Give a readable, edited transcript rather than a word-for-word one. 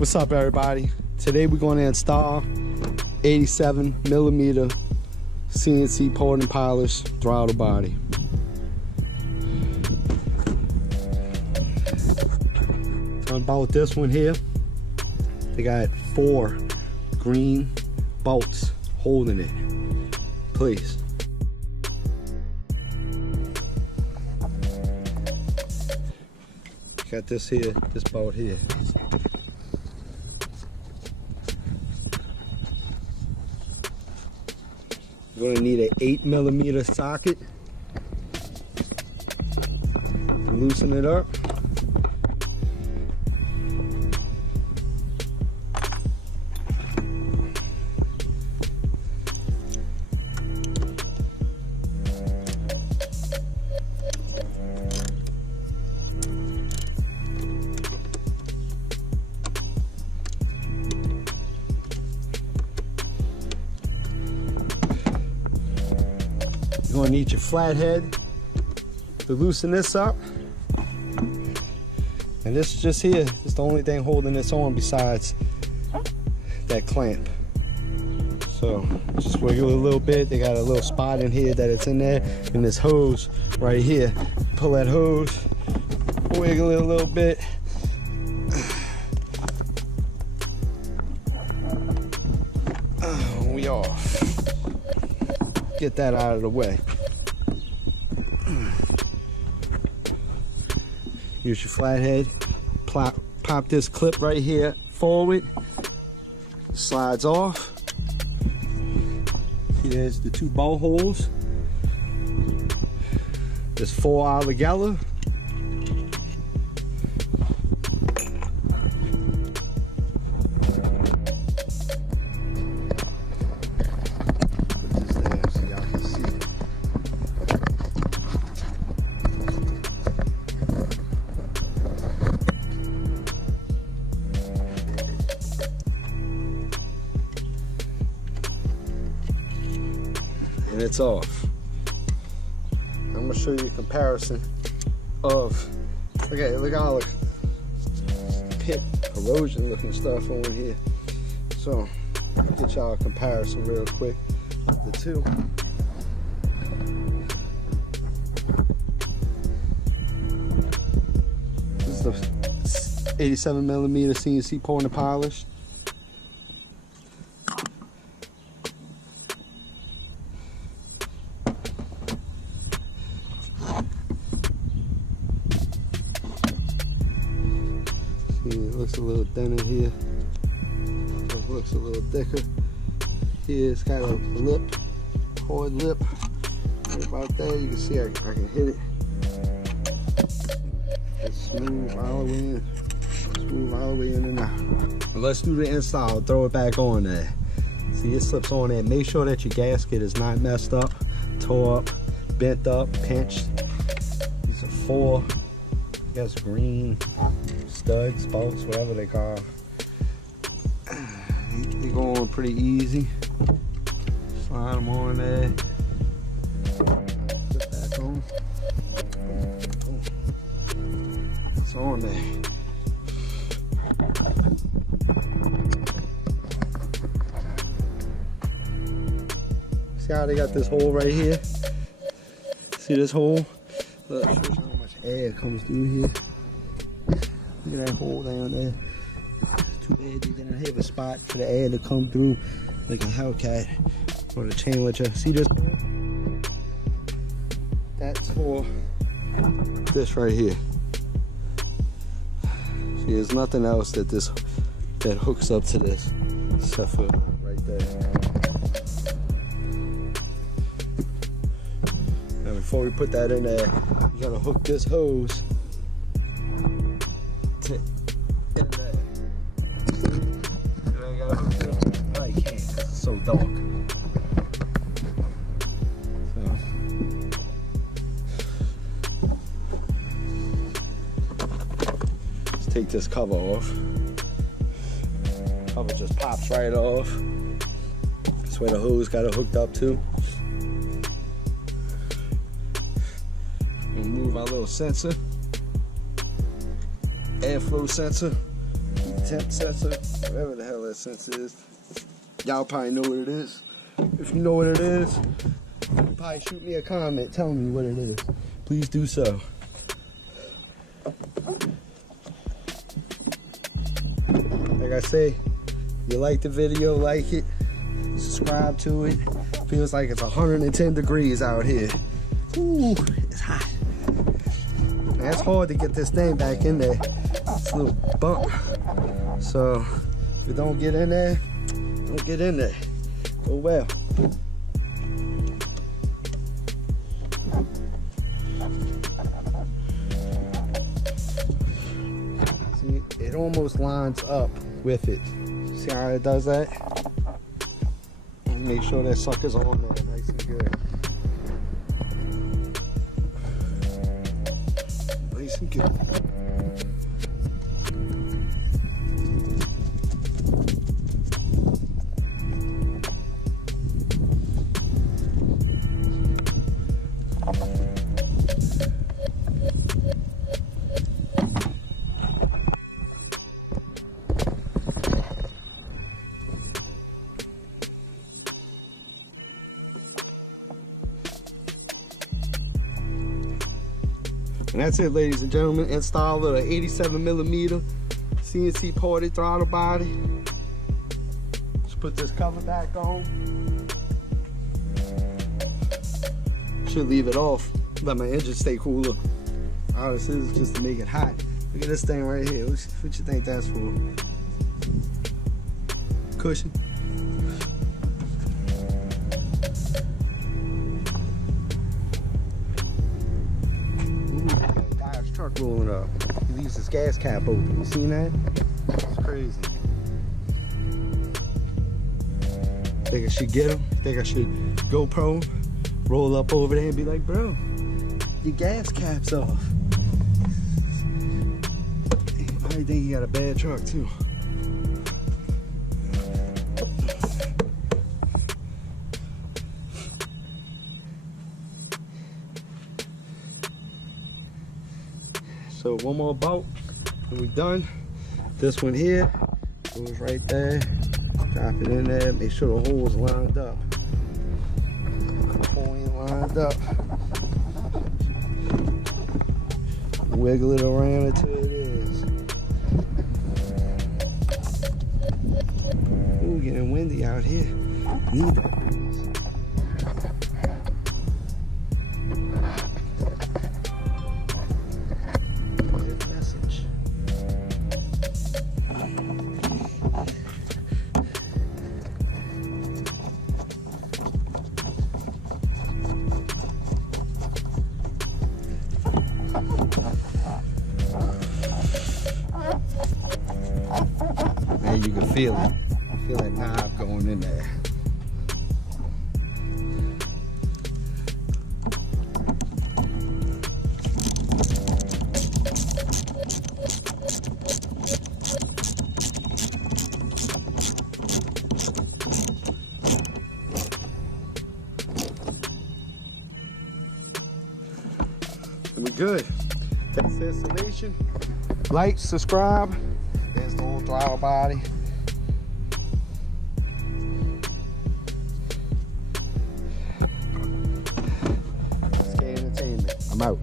What's up, everybody? Today we're going to install 87mm CNC poured and polished throttle body. Talking about this one here, they got 4 green bolts holding it. Please. Got this here, this bolt here. You're gonna need an 8mm socket. Loosen it up. You're gonna need your flathead to loosen this up. And this just here is the only thing holding this on besides that clamp. So just wiggle it a little bit. They got a little spot in here that it's in there, and this hose right here. Pull that hose, wiggle it a little bit. We off. Get that out of the way. Use your flathead, pop this clip right here forward, slides off. See, there's the 2 bolt holes. There's 4 all together. And it's off. I'm gonna show you a comparison of, okay, look at all the pit corrosion looking stuff on here. So I'll get y'all a comparison real quick of the 2. This is the 87mm CNC poured and polished. It looks a little thinner here. It looks a little thicker. Here it's got a lip, hard lip. Right about there, you can see I can hit it. It's smooth all the way in. Smooth all the way in and out. And let's do the install. Throw it back on there. See, it slips on there. Make sure that your gasket is not messed up, tore up, bent up, pinched. These are 4, I guess, green studs, bolts, whatever they call. They go on pretty easy. Slide them on there. Put that on. It's on there. See how they got this hole right here? See this hole? Look, show you how much air comes through here. Look at that hole down there. Too bad they didn't have a spot for the air to come through like a Hellcat or the chain liner. See this? That's for this right here. See, there's nothing else that hooks up to this except for right there. Now before we put that in there, you gotta hook this hose to in there. You gotta hook it up. No, you can't because it's so dark. So. Let's take this cover off. Cover just pops right off. That's where the hose got it hooked up to. We'll move our little sensor, airflow sensor. temp sensor, whatever the hell that sensor is. Y'all probably know what it is. If you know what it is, you probably shoot me a comment telling me what it is. Please do so. Like I say, you like the video, like it, subscribe to it. Feels like it's 110 degrees out here. Ooh, it's hot. Man, it's hard to get this thing back in there. It's a little bump. So if you don't get in there, don't get in there. Oh well. See, it almost lines up with it. See how it does that? Make sure that sucker's on there nice and good. Nice and good. And that's it, ladies and gentlemen. Install a 87mm CNC ported throttle body. Just put this cover back on. Should leave it off. Let my engine stay cooler. All this is just to make it hot. Look at this thing right here. What you think that's for? Cushion. Truck rolling up. He leaves his gas cap open. You seen that? It's crazy. Think I should get him? Think I should GoPro, roll up over there and be like, bro, your gas cap's off. I think he got a bad truck too. So one more bolt and we're done. This one here goes right there. Drop it in there. Make sure the hole's lined up. The hole ain't lined up. Wiggle it around until it is. Ooh, getting windy out here. Need that breeze. You can feel it. Feel that knob going in there. And we're good. That's the installation. Like, subscribe. There's the whole throttle body. Skate Entertainment. I'm out.